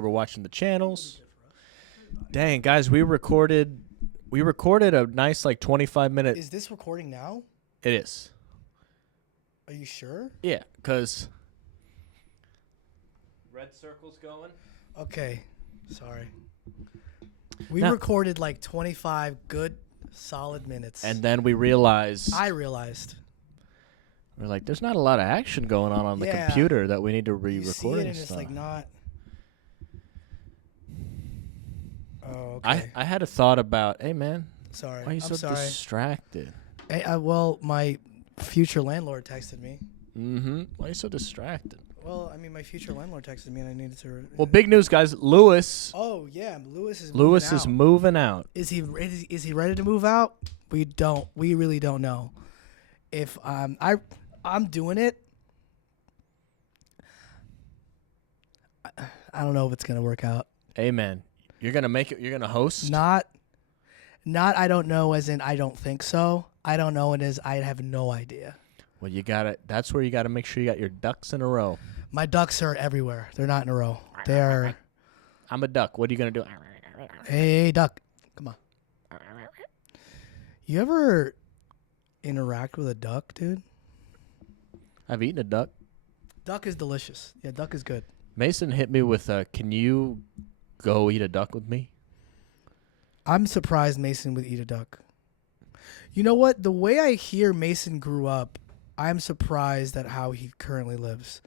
We're watching the channels. Dang, guys, we recorded a nice 25-minute. Is this recording now? It is. Are you sure? Yeah, because red circle's going. Okay. Sorry. We Now- recorded 25 good, solid minutes. And then we realized I realized. we're like, there's not a lot of action going on the Yeah. computer that we need to You see it re-record and and it's stuff. not. Oh, okay. I had a thought about, hey man, Sorry. why are you I'm so sorry. distracted? Hey, well, my future landlord texted me. Mm-hmm. Why are you so distracted? Well, I mean, my future landlord texted me and I needed to. Well, big news, guys. Lewis Oh yeah, Lewis is moving out. Is he ready to move out? We really don't know. If I'm doing it. I don't know if it's gonna work out. Amen. You're gonna make it. You're gonna host. Not I don't know as in I don't think so. I don't know it is I have no idea. Well, you got to. That's where you got to make sure you got your ducks in a row. My ducks are everywhere. They're not in a row. They're I'm a duck. What are you gonna do? hey duck. Come on. You ever interact with a duck, dude? I've eaten a duck. Duck is delicious. Yeah, duck is good. Mason hit me with can you go eat a duck with me? I'm surprised Mason would eat a duck. You know what? The way I hear Mason grew up, I'm surprised at how he currently lives.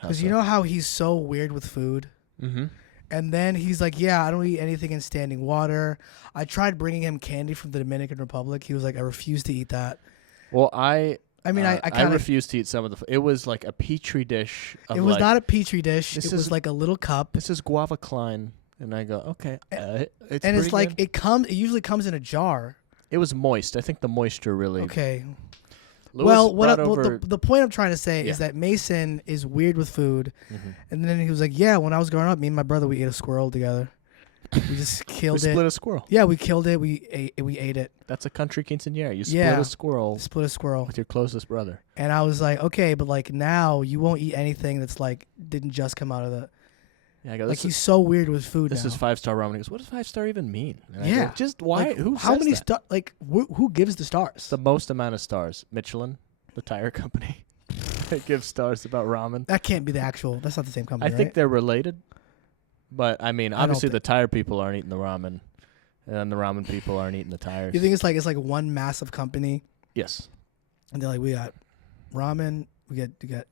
Because you know how he's so weird with food? Mm-hmm. And then he's like, yeah, I don't eat anything in standing water. I tried bringing him candy from the Dominican Republic. He was like, I refuse to eat that. Well, I mean, I kind of refused to eat some of the. It was like a petri dish. Of it was not a petri dish. This It was is- like a little cup. This is guava Klein, and I go, okay. It's And it's pretty like good. it usually comes in a jar. It was moist. I think the moisture really. Okay. Lewis Well, brought over. the point I'm trying to say Yeah. is that Mason is weird with food. Mhm. And then he was like, yeah, when I was growing up, me and my brother, we ate a squirrel together. We just We killed split it. a squirrel. Yeah, we killed it. We ate it. That's a country quinceañera. You split Yeah. a squirrel Split a squirrel. with your closest brother. And I was like, okay, but now you won't eat anything that's didn't just come out of the. Yeah, I go. He's so weird with food This now. is 5-star ramen. He goes, what does 5-star even mean? And I go, Yeah. just why? Who how says many that? stars? Who gives the stars? The most amount of stars. Michelin, the tire company, that gives stars about ramen. That can't be the actual. That's not the same company. I think right? they're related, but I mean, I don't obviously the think- tire people aren't eating the ramen, and the ramen people aren't eating the tires. You think it's like one massive company, Yes. and they're like, we got ramen, we got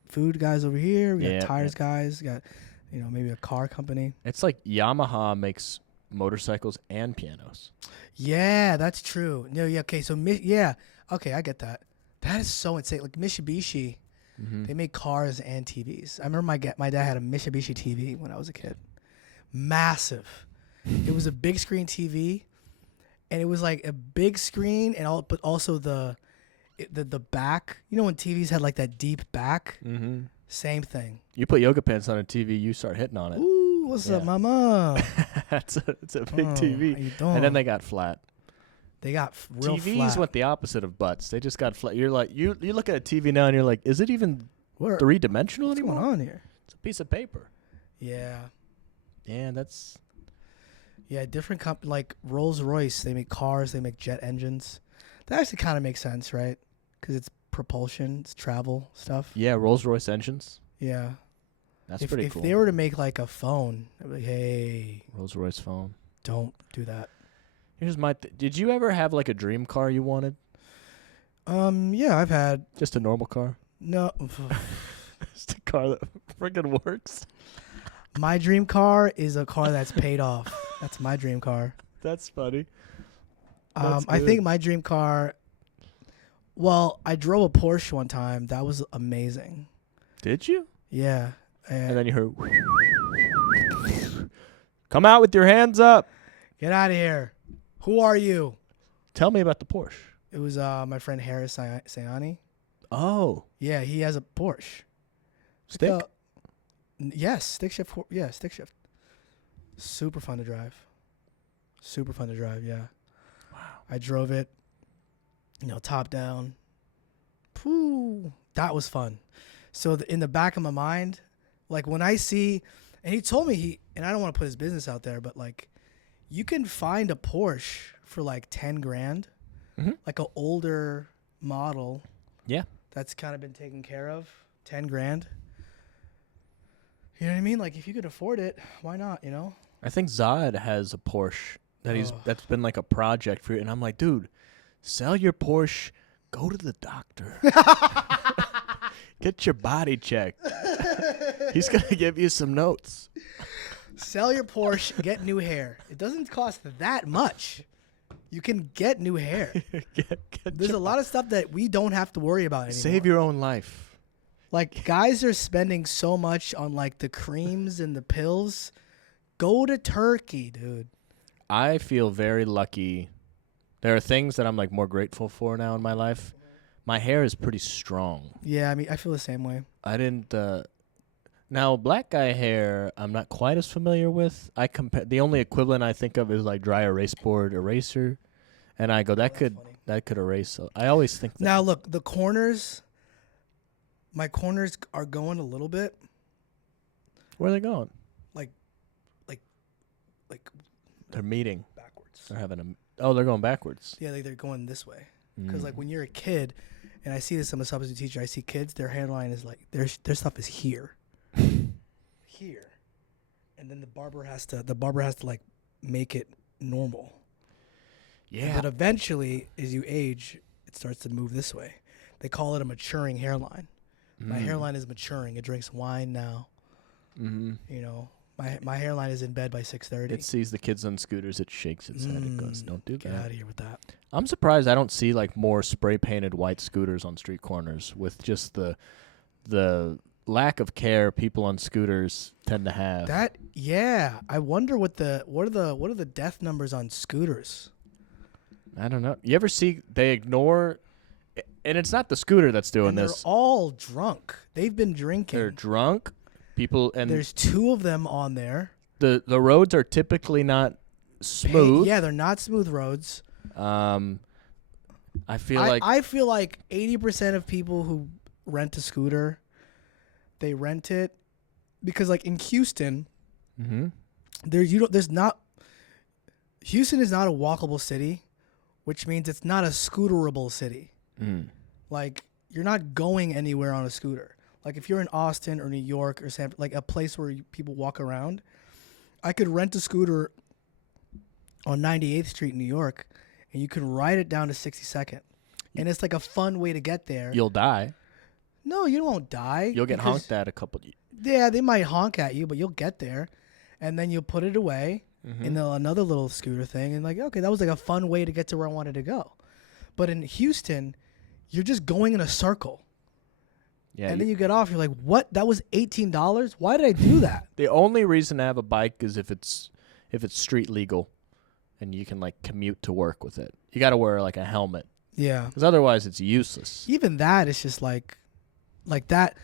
food guys over here, we got Yeah, tires guys, we got maybe a car company. It's like Yamaha makes motorcycles and pianos. Yeah, that's true. No, yeah, okay, so yeah, okay, I get that. That is so insane. Like Mitsubishi, Mm-hmm. they make cars and TVs. I remember my dad had a Mitsubishi TV when I was a kid. Massive. It was a big screen TV, and it was like a big screen but also the back. You know when TVs had like that deep back? Mm-hmm. Same thing. You put yoga pants on a TV, you start hitting on it. Ooh, what's up, Yeah. mama? It's a big Oh, TV. how you doing? And then they got flat. They got real TVs flat. went the opposite of butts. They just got flat. You're like, you look at a TV now and you're like, is it even What's three-dimensional going anymore? on here? It's a piece of paper. Yeah. Yeah, that's. Yeah, different like Rolls-Royce, they make cars, they make jet engines. That actually kind of makes sense, right? Because it's propulsion, it's travel stuff. Yeah, Rolls-Royce engines. Yeah. That's if pretty cool. they were to make like a phone, I'd be like, hey, Rolls-Royce phone. don't do that. Here's my. Did you ever have like a dream car you wanted? Yeah, I've had Just a normal car? no. Just a car that freaking works? My dream car is a car that's paid off. That's my dream car. That's funny. That's I good. think my dream car. Well, I drove a Porsche one time. That was amazing. Did you? Yeah. And then you heard. Come out with your hands up. Get out of here. Who are you? Tell me about the Porsche. It was my friend Harris Sayani. Oh, Yeah, he has a Porsche. stick. Yes, stick shift. Yeah, stick shift. Super fun to drive. Yeah. Wow. I drove it. Top down. Pooh, that was fun. So in the back of my mind, like when I see, and he told me and I don't want to put his business out there, but like, you can find a Porsche for like 10 grand, like an older model. Yeah. That's kind of been taken care of. 10 grand. You know what I mean? Like, if you could afford it, why not? You know. I think Zod has a Porsche that's been like a project for you, and I'm like, dude, sell your Porsche, go to the doctor, get your body checked. He's gonna give you some notes. Sell your Porsche, get new hair. It doesn't cost that much. You can get new hair. There's a lot of stuff that we don't have to worry about anymore. Save your own life. Like, guys are spending so much on like the creams and the pills. Go to Turkey, dude. I feel very lucky. There are things that I'm like more grateful for now in my life. My hair is pretty strong. Yeah, I mean, I feel the same way. I didn't. Now, black guy hair, I'm not quite as familiar with. The only equivalent I think of is like dry erase board eraser, and I go that could erase. I always think that. Now look, the corners. My corners are going a little bit. Where are they going? Like they're meeting. backwards. They're having they're going backwards. Yeah, they're going this way. Because like when you're a kid, and I see this, I'm a substitute teacher. I see kids, their hairline is like their stuff is here, here, and then the barber has to like make it normal. Yeah. But eventually, as you age, it starts to move this way. They call it a maturing hairline. My hairline is maturing. It drinks wine now. You know, my hairline is in bed by 6:30. It sees the kids on scooters. It shakes its head. It goes, "Don't do Get that." out of here with that. I'm surprised I don't see like more spray painted white scooters on street corners with just the lack of care people on scooters tend to have. That I wonder what are the death numbers on scooters? I don't know. You ever see they ignore, and it's not the scooter that's doing And this. they're all drunk. They've been drinking. They're drunk. People and There's 2 of them on there. the roads are typically not smooth. Yeah, they're not smooth roads. I feel like 80% of people who rent a scooter, they rent it because like in Houston, Houston is not a walkable city, which means it's not a scooterable city. Like, you're not going anywhere on a scooter. Like, if you're in Austin or New York or like a place where people walk around, I could rent a scooter on 98th Street in New York, and you can ride it down to 62nd. And it's like a fun way to get there. you'll die. No, you won't die. You'll get because- honked at a couple. Yeah, they might honk at you, but you'll get there. And then you'll put it away in another little scooter thing. And like, okay, that was like a fun way to get to where I wanted to go. But in Houston, you're just going in a circle. Yeah. And then you get off. You're like, what? That was $18? Why did I do that? The only reason to have a bike is if it's street legal, and you can like commute to work with it. You got to wear like a helmet. Yeah. Because otherwise it's useless. Even that is just like that.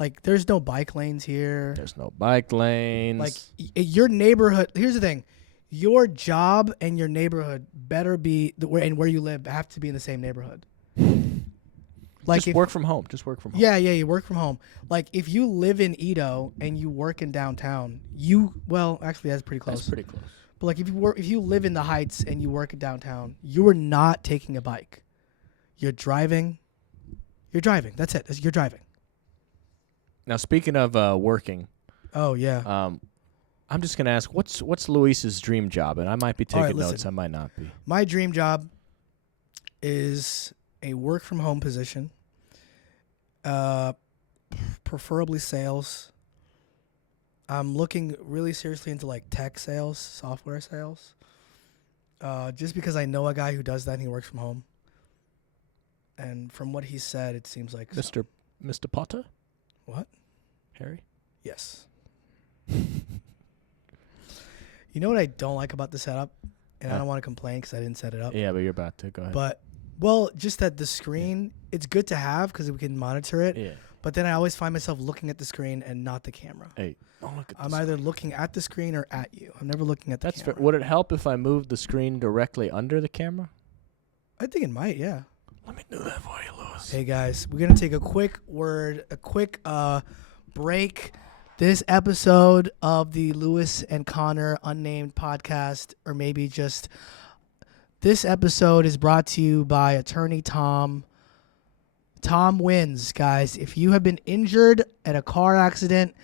Like, there's no bike lanes here. There's no bike lanes. Like, your neighborhood. Here's the thing. Your job and your neighborhood better be, and where you live have to be in the same neighborhood. Like, just work from home. Just work from home. Yeah, you work from home. Like, if you live in Edo and you work in downtown, actually that's pretty close. That's pretty close. But like, if you live in the Heights and you work in downtown, you are not taking a bike. You're driving. You're driving. That's it. You're driving. Now, speaking of working, Oh yeah. I'm just gonna ask, what's Luis's dream job? And I might be taking notes. listen. I might not be. My dream job is a work from home position. Preferably sales. I'm looking really seriously into like tech sales, software sales. Just because I know a guy who does that and he works from home. And from what he said, it seems like Mr. Potter? What? Harry? Yes. You know what I don't like about the setup? And I don't want to complain because I didn't set it up. Yeah, but you're about to. Go ahead. But, just that the screen, it's good to have because we can monitor it. Yeah. But then I always find myself looking at the screen and not the camera. Hey, don't look at I'm either looking at the screen or at you. I'm never looking at the That's camera. fair. Would it help if I moved the screen directly under the camera? I think it might, yeah. Let me do that for you, Louis. Hey, guys, we're going to take a quick break. This episode of the Lewis and Connor Unnamed podcast, or maybe just this episode, is brought to you by Attorney Tom. Tom wins, guys. If you have been injured at a car accident,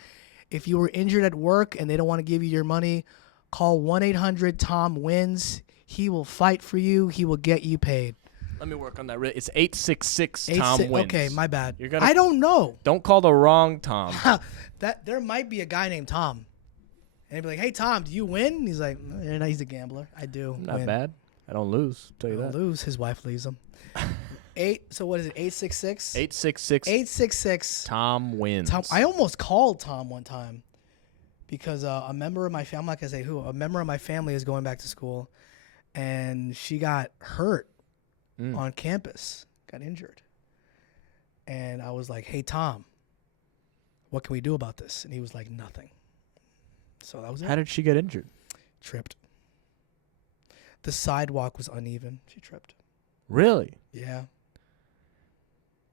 if you were injured at work and they don't want to give you your money, call 1-800-TOM-WINS. He will fight for you. He will get you paid. Let me work on that. It's 866-TOM-WINS. Okay, my bad. You're gonna, I don't know. Don't call the wrong Tom. That there might be a guy named Tom. And he'd be like, hey, Tom, do you win? And he's like, no, he's a gambler. I do Not win. bad. I don't lose. Tell you I don't that. lose. His wife leaves him. So what is it, 866? 866. 866. Tom wins. Tom. I almost called Tom one time because a member of my family, I'm not going to say who, a member of my family is going back to school, and she got hurt on campus, got injured. And I was like, hey, Tom, what can we do about this? And he was like, nothing. So that was it. How did she get injured? Tripped. The sidewalk was uneven. She tripped. Really? Yeah.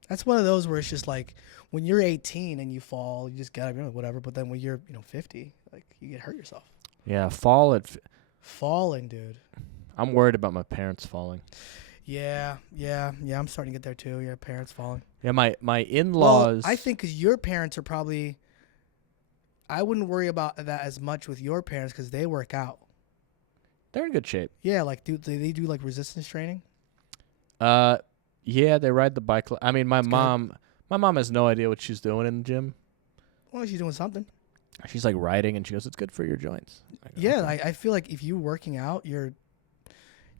That's one of those where it's just like when you're 18 and you fall, you just gotta whatever. But then when you're 50, like you get hurt yourself. Yeah, Falling, dude. I'm worried about my parents falling. Yeah. I'm starting to get there too. Yeah, parents falling. Yeah, my in-laws. Well, I think because your parents are probably. I wouldn't worry about that as much with your parents because they work out. They're in good shape. Yeah, like do they do like resistance training? Yeah, they ride the bike. I mean, my That's mom has no idea what she's doing in the gym. Well, she's doing something. She's like riding, and she goes, "It's good for your joints." Yeah, I feel like if you're working out, you're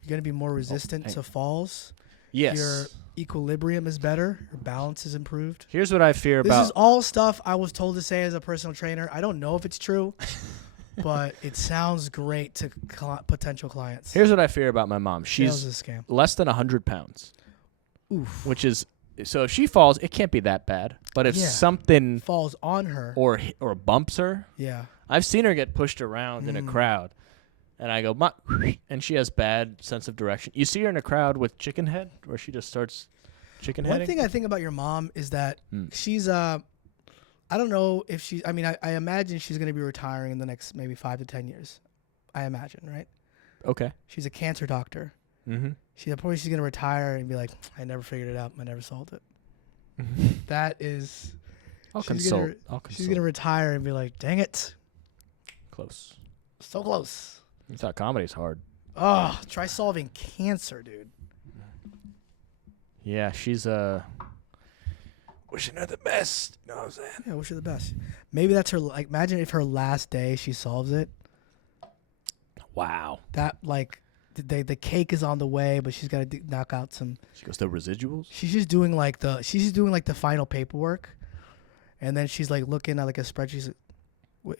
gonna be more resistant to falls. Yes. Your equilibrium is better. Your balance is improved. Here's what I fear about. This is all stuff I was told to say as a personal trainer. I don't know if it's true, but it sounds great to potential clients. Here's what I fear about my mom. She's a scam. less than 100 pounds. Oof. Which is, so if she falls, it can't be that bad. But if something falls on her or bumps her, yeah, I've seen her get pushed around in a crowd, and I go, and she has bad sense of direction. You see her in a crowd with chicken head, where she just starts chicken heading. One thing I think about your mom is that she's I don't know if she. I mean, I imagine she's going to be retiring in the next maybe 5 to 10 years. I imagine, right? Okay. She's a cancer doctor. Mm-hmm. She's going to retire and be like, I never figured it out. I never solved it. That is. I'll consult. She's going to retire and be like, dang it. Close. So close. You thought comedy's hard. Oh, try solving cancer, dude. Yeah, she's wishing her the best. You know what I'm saying? Yeah, wish her the best. Maybe that's her. Like, imagine if her last day she solves it. Wow. That like. The cake is on the way, but she's got to knock out some. She goes to residuals. She's just doing like the final paperwork, and then she's like looking at like a spreadsheet. She's like, wait,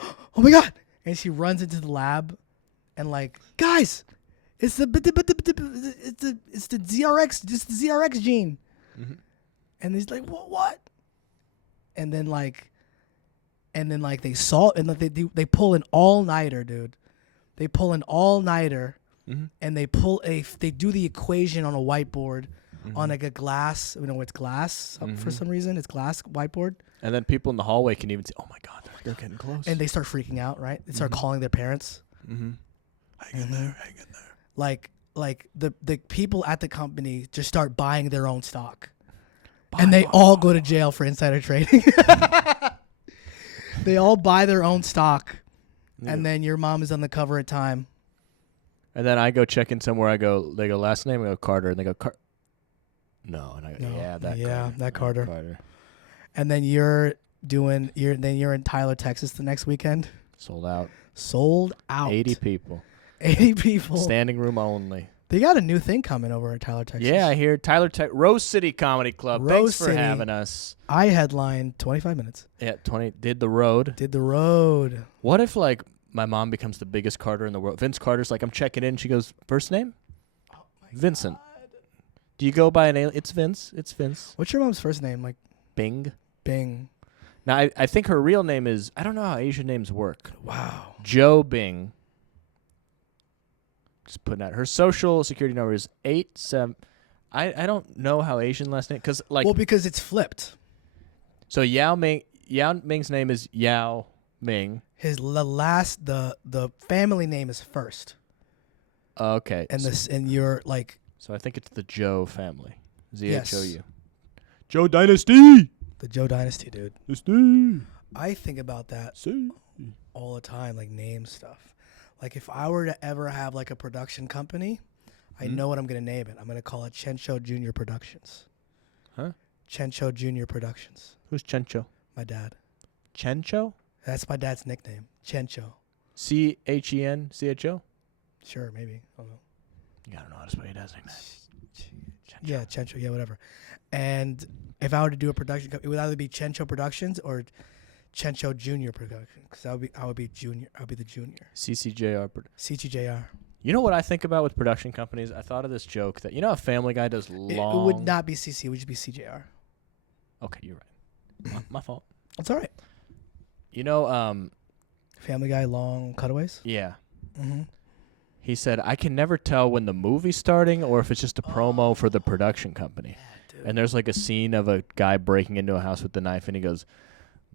oh my god! And she runs into the lab, and like, guys, it's the ZRX, just the ZRX gene. Mm-hmm. And he's like, what? And then they solve, and they pull an all-nighter, dude. They pull an all-nighter, and they do the equation on a whiteboard, on like a glass. It's glass for some reason. It's glass whiteboard. And then people in the hallway can even say, "Oh my God, they're getting close." And they start freaking out, right? They start calling their parents. Hang in there. Like the people at the company just start buying their own stock, and they all go to jail for insider trading. They all buy their own stock. Yeah. And then your mom is on the cover of Time. And then I go check in somewhere. They go, last name? I go, Carter. And they go, No. And I go, that Carter. And then you're in Tyler, Texas the next weekend. Sold out. 80 people. 80 people. Standing room only. They got a new thing coming over in Tyler, Texas. Yeah, I hear Rose City Comedy Club. Thanks for having us. I headlined 25 minutes. Yeah, did the road. What if like my mom becomes the biggest Carter in the world? Vince Carter's like, I'm checking in. She goes, first name? Oh my Vincent. God. Do you go by an alien? It's Vince. What's your mom's first name? Like Bing. Now, I think her real name is, I don't know how Asian names work. Wow. Joe Bing. Just putting out her social security number is 87. I don't know how Asian last name because because it's flipped. So Yao Ming Yao Ming's name is Yao Ming. The family name is first. Okay. And you're like. So I think it's the Zhou family. ZHOU. Yes. Zhou Dynasty. The Zhou Dynasty, dude. Dynasty. I think about that all the time, like name stuff. Like if I were to ever have like a production company, I know what I'm going to name it. I'm going to call it Chencho Junior Productions. Huh? Chencho Junior Productions. Who's Chencho? My dad. Chencho? That's my dad's nickname. Chencho. ChenCho? Sure, maybe. I don't know. You gotta know how to spell your dad's nickname. Yeah, Chencho. Yeah, whatever. And if I were to do a production company, it would either be Chencho Productions or Chencho Junior Productions. Because I would be junior. I would be the junior. CCJR. CCJR. You know what I think about with production companies? I thought of this joke that, you know how Family Guy does long... It would not be CC. It would just be CJR. Okay, you're right. My fault. That's all right. You know, Family Guy long cutaways? Yeah. Mm-hmm. He said, I can never tell when the movie's starting or if it's just a promo for the production company. Yeah, and there's like a scene of a guy breaking into a house with the knife, and he goes,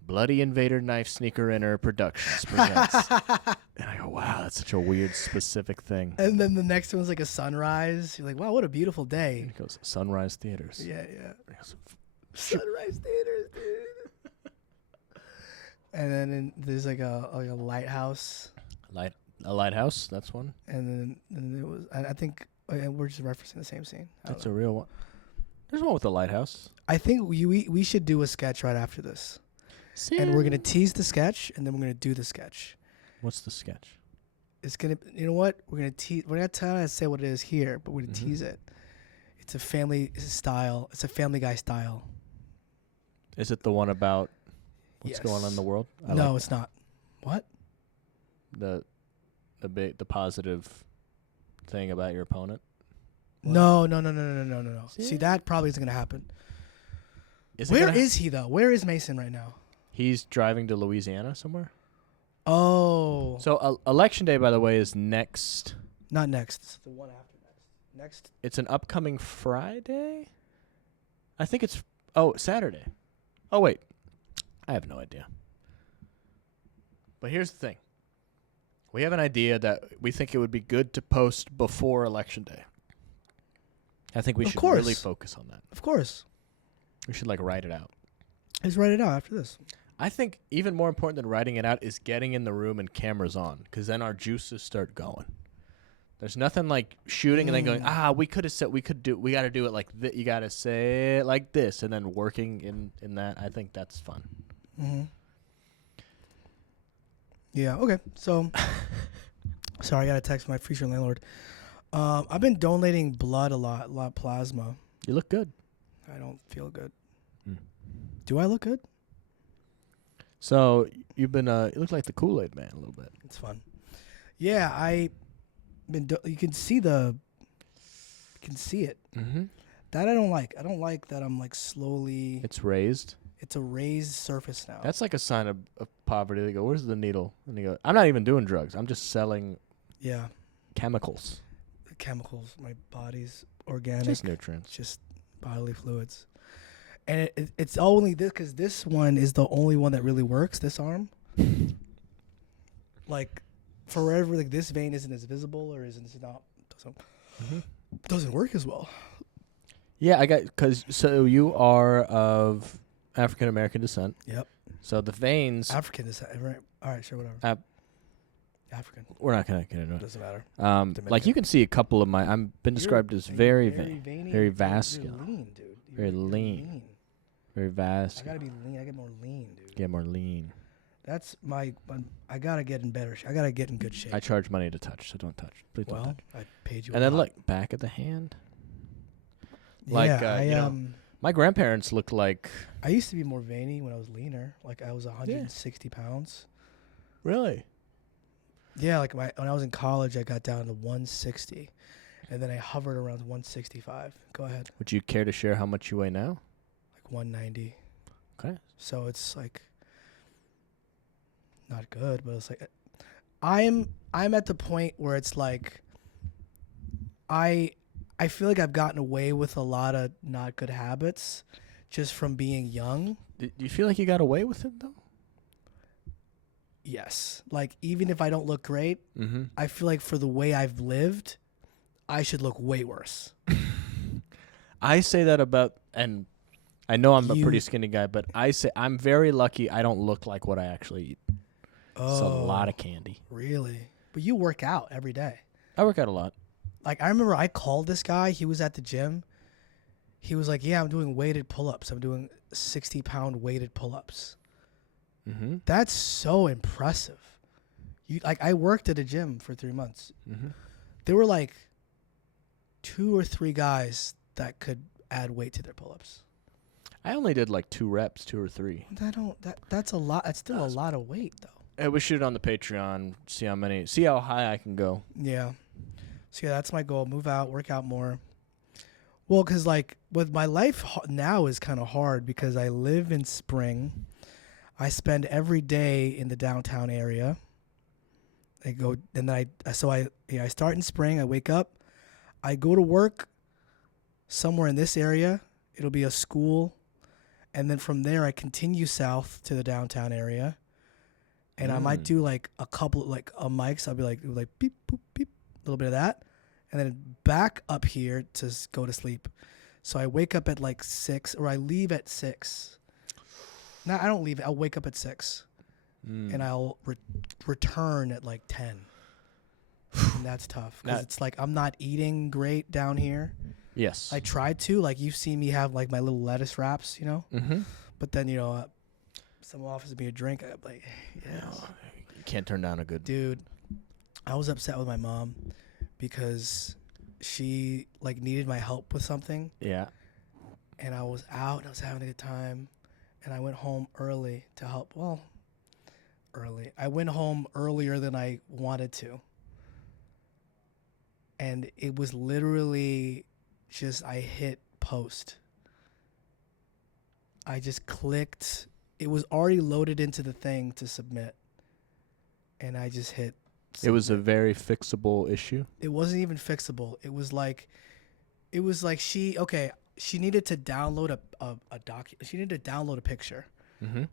Bloody Invader Knife Sneaker Inner Productions presents. And I go, wow, that's such a weird, specific thing. And then the next one's like a sunrise. You're like, wow, what a beautiful day. And he goes, Sunrise Theaters. Yeah, yeah. He goes, Sunrise Theaters, dude. And then there's like a lighthouse. A lighthouse, that's one. And then it was, I think, we're just referencing the same scene. That's a real one. There's one with the lighthouse. I think we should do a sketch right after this. And we're going to tease the sketch, and then we're going to do the sketch. What's the sketch? It's going to, you know what? We're going to tease, we're not trying to say what it is here, but we're going to tease it. It's a family style. It's a Family Guy style. Is it the one about what's going on in the world? No, it's not. What? The positive thing about your opponent? What? No. See, that probably isn't going to happen. Where is he, though? Where is Mason right now? He's driving to Louisiana somewhere. Oh. So Election Day, by the way, is next. Not next. It's the one after next. It's an upcoming Friday? I think it's... Oh, Saturday. Oh, wait. I have no idea. But here's the thing. We have an idea that we think it would be good to post before Election Day. I think we should really focus on that. Of course. We should, write it out. Let's write it out after this. I think even more important than writing it out is getting in the room and cameras on, because then our juices start going. There's nothing like shooting and then going, we got to do it like this. You got to say it like this, and then working in that. I think that's fun. Mm-hmm. Yeah, okay. So, sorry, I got a text from my future landlord. I've been donating blood a lot plasma. You look good. I don't feel good. Do I look good? So you've been you look like the Kool-Aid man a little bit. It's fun. Yeah, you can see it. Mm-hmm. That I don't like. I don't like that I'm slowly. It's raised. It's a raised surface now. That's like a sign of poverty. They go, "Where's the needle?" And they go, "I'm not even doing drugs. I'm just selling." Yeah. Chemicals. The chemicals. My body's organic. Just nutrients. Just bodily fluids. And it's only this because this one is the only one that really works. This arm. Forever, this vein isn't as visible or doesn't work as well. Yeah, so you are of African American descent. Yep. So the veins. African descent. Right. All right, sure, whatever. African. We're not gonna get into it. Doesn't matter. You can see a couple of I've been described as very veiny, very vascular, you're lean, dude. Very lean. Very vascular. I gotta be lean. I get more lean, dude. Get more lean. That's I gotta get in better. I gotta get in good shape. I charge money to touch, so don't touch. Please don't touch. I paid you. And then look back of the hand. My grandparents looked like. I used to be more veiny when I was leaner. I was 160 pounds. Really? Yeah, when I was in college, I got down to 160, and then I hovered around 165. Go ahead. Would you care to share how much you weigh now? 190. Okay. So it's not good, but it's I'm at the point where it's I feel like I've gotten away with a lot of not good habits just from being young. Do you feel like you got away with it though? Yes. Like, even if I don't look great, Mm-hmm. I feel like for the way I've lived, I should look way worse. I say that about, and I know I'm a You- pretty skinny guy, but I say I'm very lucky I don't look like what I actually eat. It's a lot of candy. Really? But you work out every day. I work out a lot. Like, I remember I called this guy. He was at the gym. He was like, yeah, I'm doing weighted pull-ups. I'm doing 60-pound weighted pull-ups. Mm-hmm. That's so impressive. I worked at a gym for 3 months. Mm-hmm. There were like 2 or 3 guys that could add weight to their pull-ups. I only did like 2 reps, 2 or 3. That's a lot. That's still a lot of weight though. Hey, we shoot it on the Patreon. See how high I can go. Yeah. So yeah, that's my goal. Move out, work out more. Well, because like with my life now is kind of hard because I live in Spring. I spend every day in the downtown area. I go and then I start in Spring. I wake up. I go to work somewhere in this area. It'll be a school. And then from there, I continue south to the downtown area. And I might do like a couple like mics. I'll be like beep, boop, beep, a little bit of that. And then back up here to go to sleep. So I wake up at like 6 or I leave at 6. No, I don't leave. I'll wake up at 6. And I'll return at like 10. And that's tough. Because it's like I'm not eating great down here. Yes. I tried to. Like, you've seen me have like my little lettuce wraps, you know? Mm-hmm. But then, someone offers me a drink. I'm like, yes. You can't turn down a good... Dude, I was upset with my mom because she like needed my help with something. Yeah. And I was out and I was having a good time. And I went home early to help. Well, early. I went home earlier than I wanted to. And it was literally just, I hit post. I just clicked. It was already loaded into the thing to submit. And I just hit submit. It was a very fixable issue. It wasn't even fixable. It was like she needed to download a document. She needed to download a picture,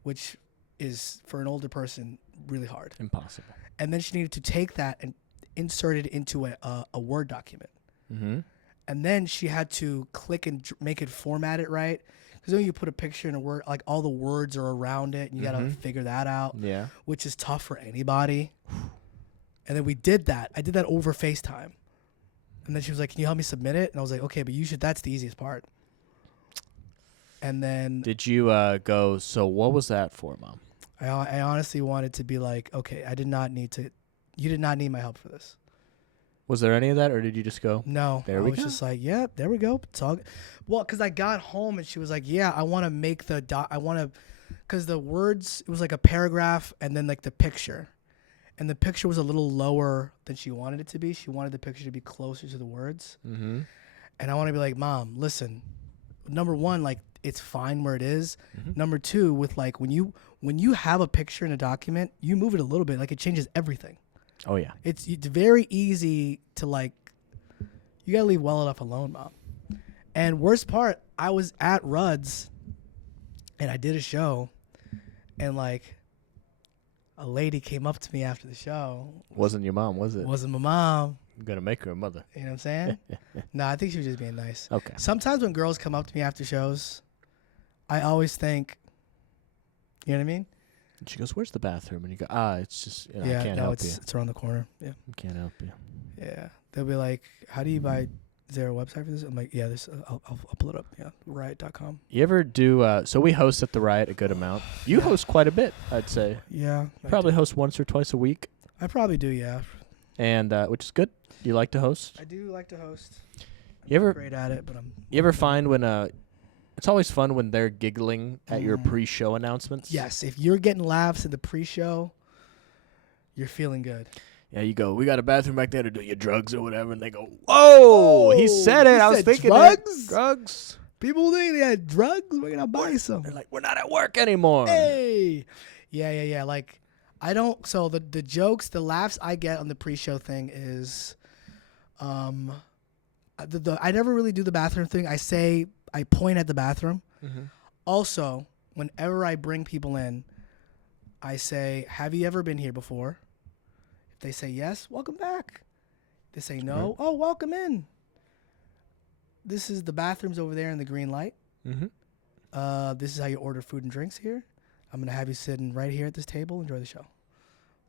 which is, for an older person, really hard. Impossible. And then she needed to take that and insert it into a Word document. Mm-hmm. And then she had to click and make it format it right. Because when you put a picture in a Word, like all the words are around it, and you got to figure that out, which is tough for anybody. And then we did that. I did that over FaceTime. And then she was like, can you help me submit it? And I was like, okay, but that's the easiest part. And then... Did you go, so what was that for, Mom? I honestly wanted to be like, okay, you did not need my help for this. Was there any of that, or did you just go? No. There we go. I was just like, yeah, there we go. It's all well, because I got home and she was like, yeah, I want to make because the words, it was like a paragraph and then like the picture. And the picture was a little lower than she wanted it to be. She wanted the picture to be closer to the words. Mm-hmm. And I want to be like, Mom, listen, number one, like, it's fine where it is. Mm-hmm. Number two, with like, when you have a picture in a document, you move it a little bit, like it changes everything. Oh, yeah. It's very easy to like, you got to leave well enough alone, Mom. And worst part, I was at Rudd's and I did a show and like a lady came up to me after the show. Wasn't your mom, was it? Wasn't my mom. I'm going to make her a mother. You know what I'm saying? No, I think she was just being nice. Okay. Sometimes when girls come up to me after shows, I always think, you know what I mean? And she goes, where's the bathroom? And you go, it's just, I can't help you. It's around the corner. Yeah. I can't help you. Yeah. They'll be like, how do you buy, is there a website for this? I'm like, yeah, I'll pull it up. Yeah. Riot.com. You ever do, so we host at the Riot a good amount. You host quite a bit, I'd say. Yeah. Probably host once or twice a week. I probably do, yeah. And, which is good. You like to host? I do like to host. You ever great at it, but You ever find when it's always fun when they're giggling at your pre-show announcements? Yes, if you're getting laughs in the pre-show, you're feeling good. Yeah, you go, we got a bathroom back there to do your drugs or whatever, and they go, whoa, he said it. I was thinking drugs? Drugs. People think they had drugs. We're gonna buy some. They're like, we're not at work anymore. Hey, yeah. Like, I don't. So the jokes, the laughs I get on the pre-show thing is, I never really do the bathroom thing. I point at the bathroom. Mm-hmm. Also, whenever I bring people in, I say, have you ever been here before? If they say yes, welcome back. If they say no, oh, welcome in. This is the bathrooms over there in the green light. Mm-hmm. This is how you order food and drinks here. I'm going to have you sitting right here at this table. Enjoy the show.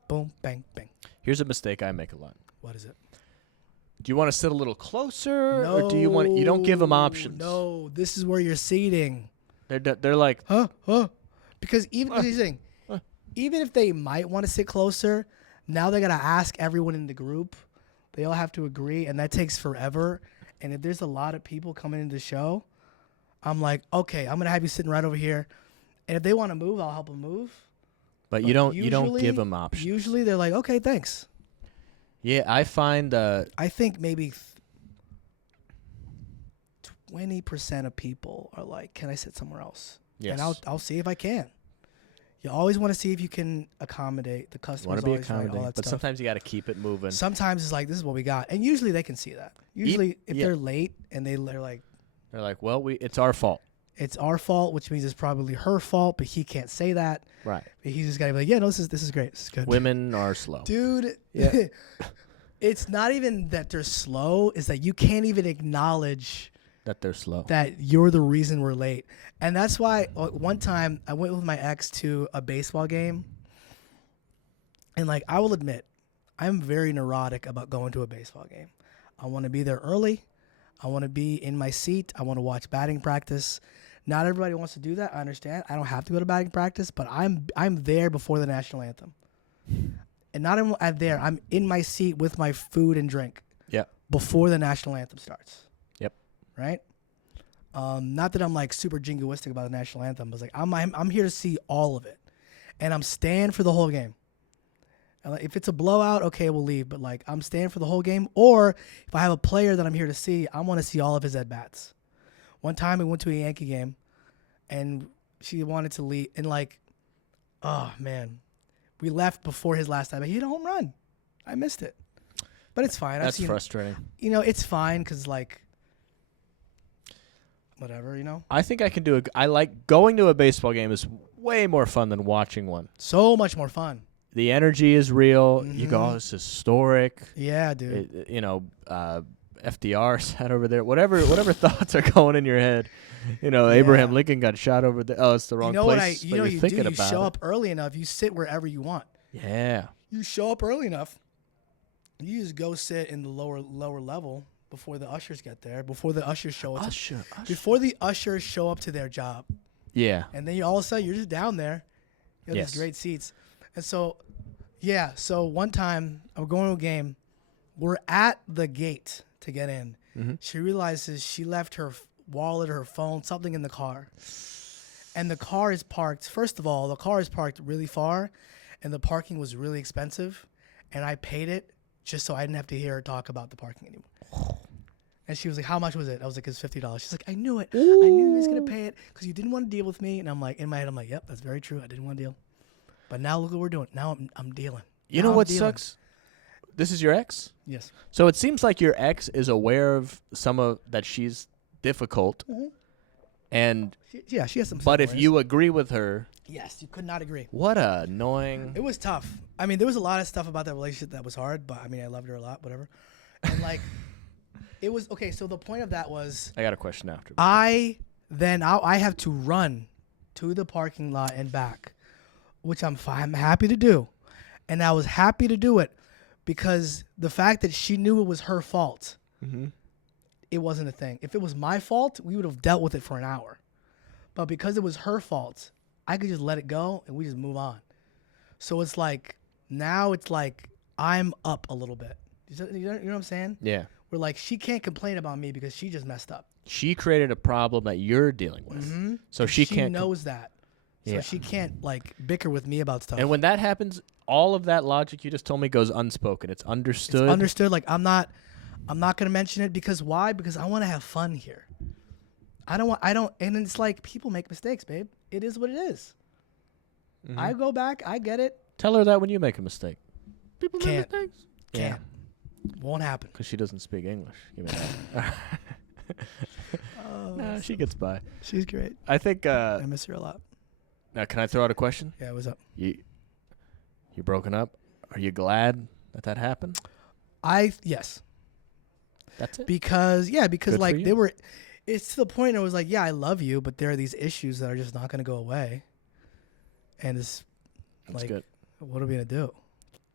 Boom, bang, bang. Here's a mistake I make a lot. What is it? Do you want to sit a little closer, or do you want? You don't give them options. No, this is where you're seating. They're like, huh? Because even even if they might want to sit closer, now they gotta ask everyone in the group. They all have to agree, and that takes forever. And if there's a lot of people coming into the show, I'm like, okay, I'm gonna have you sitting right over here. And if they want to move, I'll help them move. But you don't give them options. Usually they're like, okay, thanks. Yeah, I find. I think maybe 20% of people are like, can I sit somewhere else? Yes. And I'll see if I can. You always want to see if you can accommodate the customers. Want to be always right, accommodating, all that but stuff. sometimes you got to keep it moving. Sometimes it's like, this is what we got. And usually they can see that. Usually if they're late and they're like, well, it's our fault. It's our fault, which means it's probably her fault, but he can't say that. Right. But he's just got to be like, yeah, no, this is great. This is good. Women are slow. Dude, Yeah. It's not even that they're slow. It's that you can't even acknowledge that they're slow. that you're the reason we're late. And that's why one time I went with my ex to a baseball game. And like, I will admit, I'm very neurotic about going to a baseball game. I want to be there early. I want to be in my seat. I want to watch batting practice. Not everybody wants to do that. I understand. I don't have to go to batting practice, but I'm there before the national anthem. And not only I'm there, I'm in my seat with my food and drink. Yeah. Before the national anthem starts. Yep. Right? Not that I'm like super jingoistic about the national anthem, but it's like I'm here to see all of it. And I'm staying for the whole game. And like, if it's a blowout, okay, we'll leave. But like, I'm staying for the whole game. Or if I have a player that I'm here to see, I want to see all of his at-bats. One time we went to a Yankee game, and she wanted to leave. And like, oh, man. We left before his last time. He hit a home run. I missed it. But it's fine. That's frustrating. You know, it's fine because, like, whatever, you know? I think I can do I like going to a baseball game is way more fun than watching one. So much more fun. The energy is real. You go, oh, it's historic. Yeah, dude. FDR sat over there. Whatever thoughts are going in your head. You know, Abraham Lincoln got shot over there. Oh, it's the wrong place. You know what you do? You show up early enough. You sit wherever you want. Yeah. You show up early enough. You just go sit in the lower level before the ushers get there. Before the ushers show up. Before the ushers show up to their job. Yeah. And then all of a sudden you're just down there. You have these great seats. And so, yeah. So one time I'm going to a game. We're at the gate to get in. Mm-hmm. She realizes she left her wallet or her phone, something in the car. And the car is parked. First of all, the car is parked really far, and the parking was really expensive. And I paid it just so I didn't have to hear her talk about the parking anymore. And she was like, how much was it? I was like, it's $50. She's like, I knew it. Ooh. I knew he was going to pay it because you didn't want to deal with me. And I'm like, in my head, I'm like, yep, that's very true. I didn't want to deal. But now look what we're doing. Now I'm dealing. You know what sucks? This is your ex? Yes. So it seems like your ex is aware of that she's difficult. Mm-hmm. And she has some. But if you agree with her, yes, you could not agree. What annoying. It was tough. I mean, there was a lot of stuff about that relationship that was hard, but I mean, I loved her a lot, whatever. And like, it was okay. So the point of that was, I got a question after. I have to run to the parking lot and back, which I'm happy to do, and I was happy to do it because the fact that she knew it was her fault. Mm-hmm. It wasn't a thing. If it was my fault, we would have dealt with it for an hour. But because it was her fault, I could just let it go and we just move on. So it's like, now it's like I'm up a little bit. You know what I'm saying? Yeah. We're like, she can't complain about me because she just messed up. She created a problem that you're dealing with. Mm-hmm. So she knows that. So she can't like bicker with me about stuff. And when that happens, all of that logic you just told me goes unspoken. It's understood. It's understood. Like I'm not going to mention it because why? Because I want to have fun here. And it's like people make mistakes, babe. It is what it is. Mm-hmm. I go back. I get it. Tell her that when you make a mistake. People make mistakes. Can't. Won't happen. Because she doesn't speak English. Give me that. Nah, she gets by. She's great. I think. I miss her a lot. Now, can I throw out a question? Yeah, what's up? You broken up? Are you glad that happened? Yes. That's it. Because Good like for you. they were, it's to the point I was like, yeah, I love you, but there are these issues that are just not gonna go away, and it's That's like, good. what are we gonna do?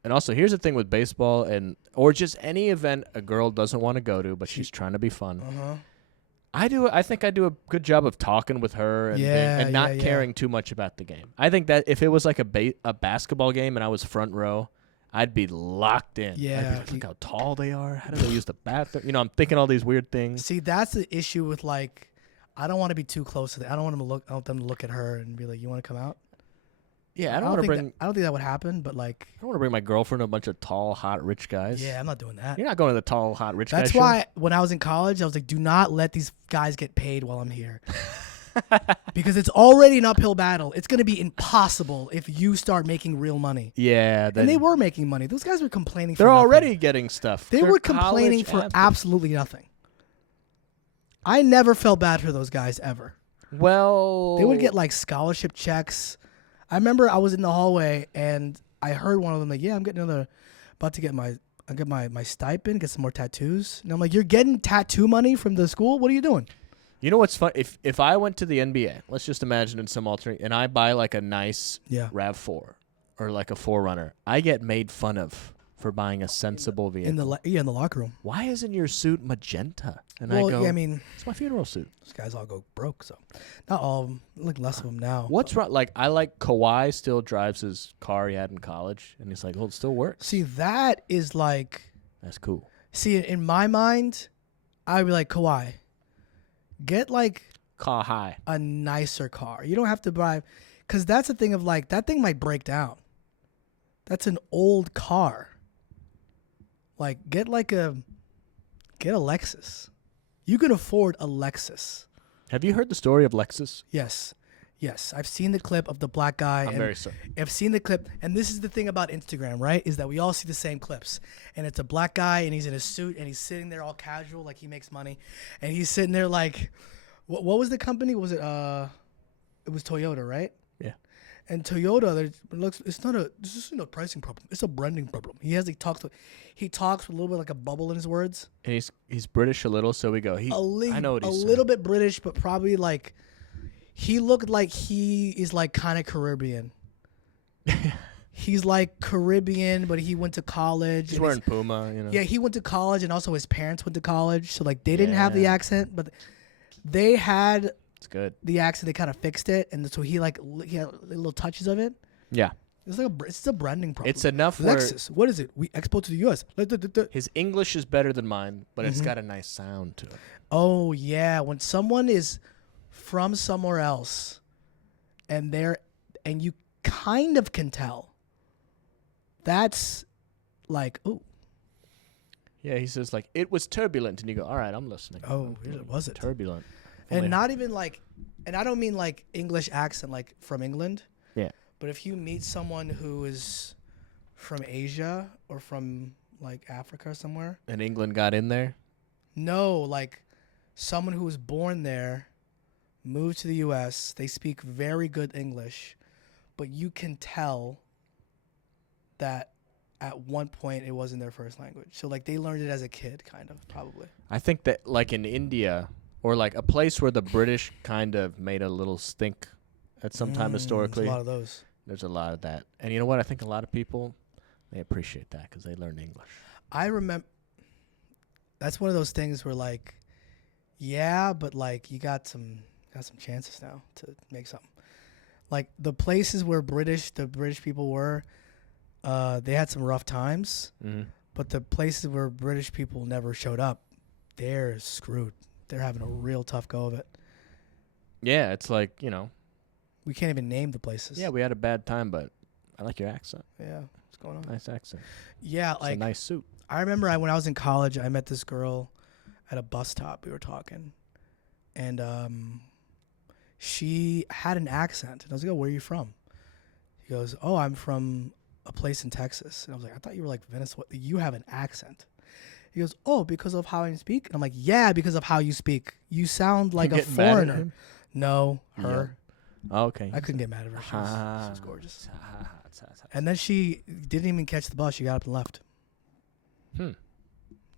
And also, here's the thing with baseball or just any event a girl doesn't want to go to, but she's trying to be fun. I think I do a good job of talking with her and not caring too much about the game. I think that if it was like a basketball game and I was front row, I'd be locked in. Yeah. I'd be like, look how tall they are. How do they use the bathroom? You know, I'm thinking all these weird things. See, that's the issue with like, I don't want to be too close to them. I don't want them to look at her and be like, you want to come out? Yeah, I don't think that would happen, but like, I don't want to bring my girlfriend to a bunch of tall, hot, rich guys. yeah, I'm not doing that. You're not going to the tall, hot, rich guys. That's why when I was in college, I was like, do not let these guys get paid while I'm here. Because it's already an uphill battle. It's going to be impossible if you start making real money. Yeah. And they were making money. Those guys were complaining for They're nothing. already getting stuff. They were complaining for absolutely nothing. I never felt bad for those guys ever. Well, They would get like scholarship checks. I remember I was in the hallway and I heard one of them like, yeah, I'm about to get my stipend, get some more tattoos. And I'm like, you're getting tattoo money from the school? What are you doing? You know what's fun? If I went to the NBA, let's just imagine in some alternate, and I buy like a nice RAV4 or like a 4Runner, I get made fun of for buying a sensible vehicle. In the locker room. Why isn't your suit magenta? And well, I go, yeah, I mean, it's my funeral suit. Those guys all go broke, so not all of them. Like less of them now. What's wrong? Like I like Kawhi still drives his car he had in college, and he's like, well, it still works. See, that is like, that's cool. See, in my mind, I'd be like, Kawhi, get like car high, a nicer car. You don't have to buy, because that's the thing of like, that thing might break down. That's an old car. Like, get a Lexus. You can afford a Lexus. Have you heard the story of Lexus? Yes. I've seen the clip of the black guy. I'm very sorry. I've seen the clip, and this is the thing about Instagram, right? Is that we all see the same clips, and it's a black guy, and he's in a suit, and he's sitting there all casual, like he makes money, and he's sitting there like, what was the company? Was it? It was Toyota, right? Yeah. And Toyota, this isn't a pricing problem. It's a branding problem. He talks with a little bit like a bubble in his words. And he's British a little, so we go. I know what he's saying. A little bit British, but probably like, he looked like he is like kind of Caribbean. He's like Caribbean, but he went to college. He's wearing Puma, you know. Yeah, he went to college, and also his parents went to college, so like they didn't have the accent, but they had. It's good. The accent, they kind of fixed it, and so he had little touches of it. Yeah. It's a branding problem. It's enough. Lexus, what is it? We export to the U.S. His English is better than mine, but it's got a nice sound to it. Oh yeah, when someone is from somewhere else, and you kind of can tell. That's like, ooh. Yeah, he says like it was turbulent, and you go, all right, I'm listening. Oh, was it turbulent? And not even like, and I don't mean like English accent, like from England. Yeah. But if you meet someone who is from Asia or from like Africa or somewhere. And England got in there? No, like someone who was born there, moved to the U.S., they speak very good English, but you can tell that at one point it wasn't their first language. So like they learned it as a kid, kind of, probably. I think that like in India or like a place where the British kind of made a little stink at some time historically. There's a lot of those. There's a lot of that. And you know what? I think a lot of people, they appreciate that because they learn English. I remember, that's one of those things where like, yeah, but like you got some chances now to make something. Like the places where the British people were, they had some rough times, but the places where British people never showed up, they're screwed. They're having a real tough go of it. Yeah, it's like, you know. We can't even name the places. Yeah, we had a bad time, but I like your accent. Yeah, what's going on? Nice accent. Yeah, it's like a nice suit. I remember when I was in college, I met this girl at a bus stop. We were talking, and she had an accent. And I was like, "Oh, where are you from?" He goes, "Oh, I'm from a place in Texas." And I was like, "I thought you were like Venezuela. You have an accent." He goes, "Oh, because of how I speak?" And I'm like, "Yeah, because of how you speak. You sound like a getting mad at foreigner." him? No, her. Oh, okay. I couldn't get mad at her. She was gorgeous. And then she didn't even catch the bus. She got up and left.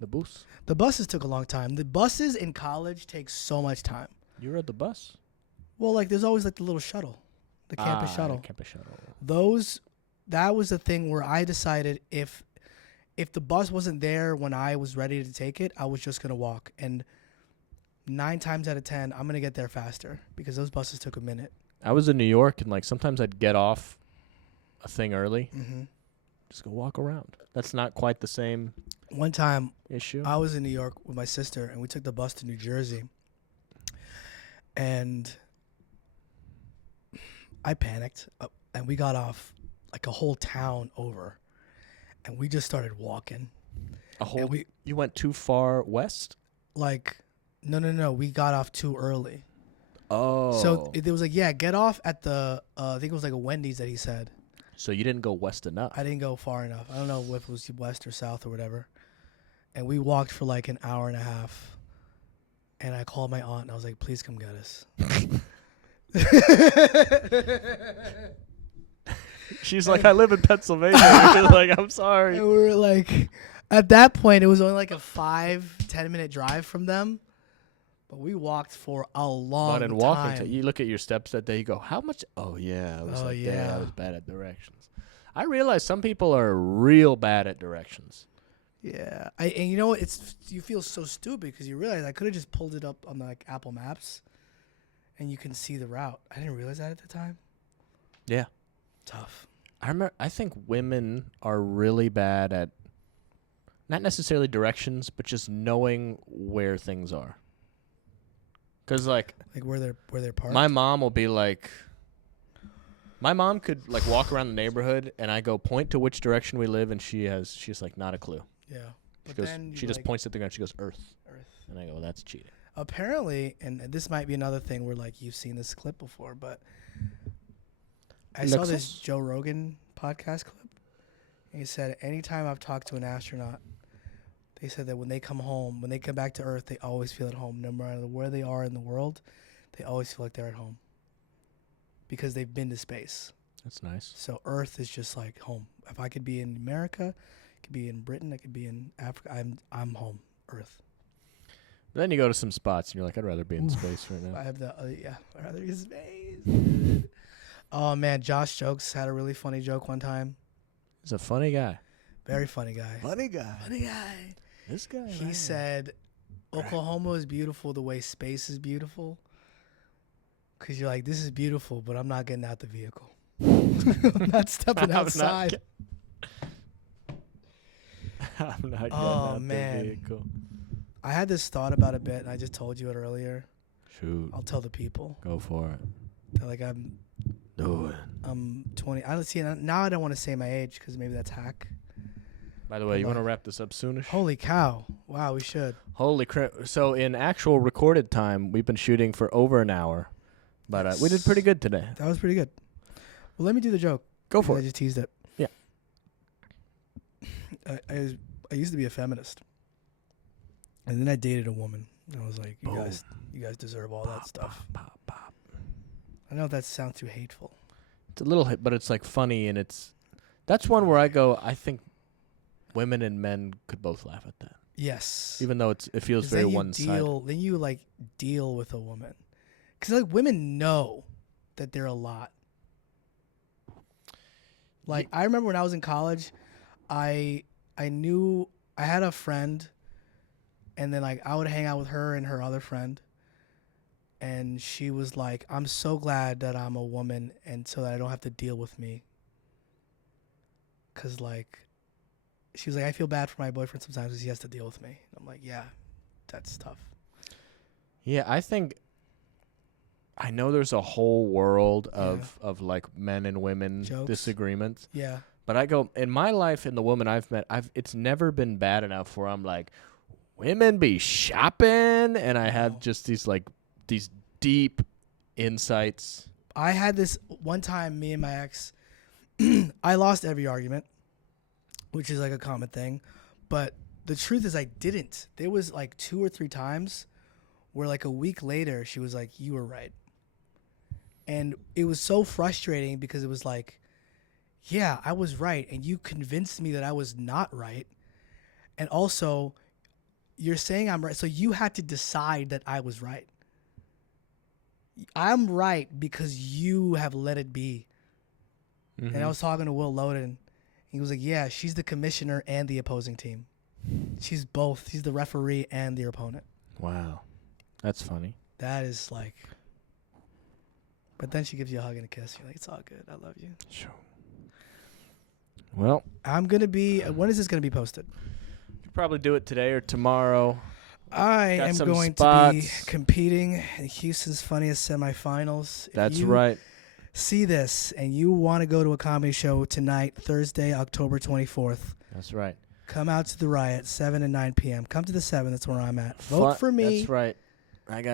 The bus. The buses took a long time. The buses in college take so much time. You rode the bus? Well, like there's always like the little shuttle, the campus shuttle. Campus shuttle. That was the thing where I decided if the bus wasn't there when I was ready to take it, I was just gonna walk. And 9 times out of 10, I'm gonna get there faster because those buses took a minute. I was in New York, and like sometimes I'd get off a thing early, just go walk around. That's not quite the same One time, issue. I was in New York with my sister, and we took the bus to New Jersey. And I panicked, and we got off like a whole town over, and we just started walking. You went too far west? Like, no, we got off too early. Oh. So it was like, yeah, get off at the, I think it was like a Wendy's that he said. So you didn't go west enough. I didn't go far enough. I don't know if it was west or south or whatever. And we walked for like an hour and a half. And I called my aunt and I was like, please come get us. She's like, I live in Pennsylvania. She's like, I'm sorry. And we were like, at that point, it was only like a 5-10 minute drive from them. But we walked for a long time. You look at your steps that day, you go, how much? Oh, yeah. I was yeah. I was bad at directions. I realize some people are real bad at directions. Yeah. And you know what? You feel so stupid because you realize I could have just pulled it up on like Apple Maps and you can see the route. I didn't realize that at the time. Yeah. Tough. I think women are really bad at not necessarily directions, but just knowing where things are. Cause like where they're parked. My mom will be like, my mom could like walk around the neighborhood and I go point to which direction we live and she's like not a clue. Yeah. She just points at the ground. She goes Earth. And I go, well, that's cheating. Apparently, and this might be another thing where like you've seen this clip before, but I saw this Joe Rogan podcast clip. And he said anytime I've talked to an astronaut, they said that when they come home, when they come back to Earth, they always feel at home. No matter where they are in the world, they always feel like they're at home because they've been to space. That's nice. So Earth is just like home. If I could be in America, I could be in Britain, I could be in Africa, I'm home, Earth. Then you go to some spots and you're like, I'd rather be in space right now. I have the, I'd rather be in space. Oh, man, Josh Jokes had a really funny joke one time. He's a funny guy. Very funny guy. Funny guy. Funny guy. This guy. He said, Oklahoma is beautiful the way space is beautiful. Because you're like, this is beautiful, but I'm not getting out the vehicle. I'm not stepping outside. I'm not getting out the vehicle. I had this thought about a bit, and I just told you it earlier. Shoot. I'll tell the people. Go for it. They're like, Do it. I'm 20. I don't see. Now I don't want to say my age because maybe that's hack. By the way, you want to wrap this up soonish? Holy cow. Wow, we should. Holy crap. So in actual recorded time, we've been shooting for over an hour. But we did pretty good today. That was pretty good. Well, let me do the joke. Go for it. I just teased it. Yeah. I used to be a feminist. And then I dated a woman. And I was like, you guys deserve all that stuff. Pop. I know that sounds too hateful. It's a little hit, but it's like funny, and that's one where I go, I think women and men could both laugh at that. Yes. Even though it feels very one-sided. Then you like deal with a woman. Because like women know that they're a lot. Like I remember when I was in college, I knew I had a friend, and then like I would hang out with her and her other friend, and she was like, I'm so glad that I'm a woman and so that I don't have to deal with me. Cause like, she was like, I feel bad for my boyfriend sometimes because he has to deal with me. I'm like, yeah, that's tough. Yeah, I know there's a whole world of like men and women disagreements. Yeah. But I go, in my life and the woman I've met, it's never been bad enough where I'm like, women be shopping, and I have just these deep insights. I had this one time, me and my ex, I lost every argument, which is like a common thing, but the truth is I didn't. There was like 2 or 3 times where like a week later she was like, you were right. And it was so frustrating because it was like, yeah, I was right. And you convinced me that I was not right. And also, you're saying I'm right. So you had to decide that I was right. I'm right because you have let it be. Mm-hmm. And I was talking to Will Loden. He was like, yeah, she's the commissioner and the opposing team. She's both. She's the referee and the opponent. Wow. That's funny. That is like... But then she gives you a hug and a kiss. You're like, it's all good. I love you. Sure. Well, I'm going to be... When is this going to be posted? you probably do it today or tomorrow. I Got am some going spots. to be competing in Houston's Funniest Semifinals. That's right. See this and you want to go to a comedy show tonight, Thursday, October 24th. That's right. Come out to the Riot, 7 and 9 p.m. Come to the 7. That's where I'm at. Vote for me. That's right. I got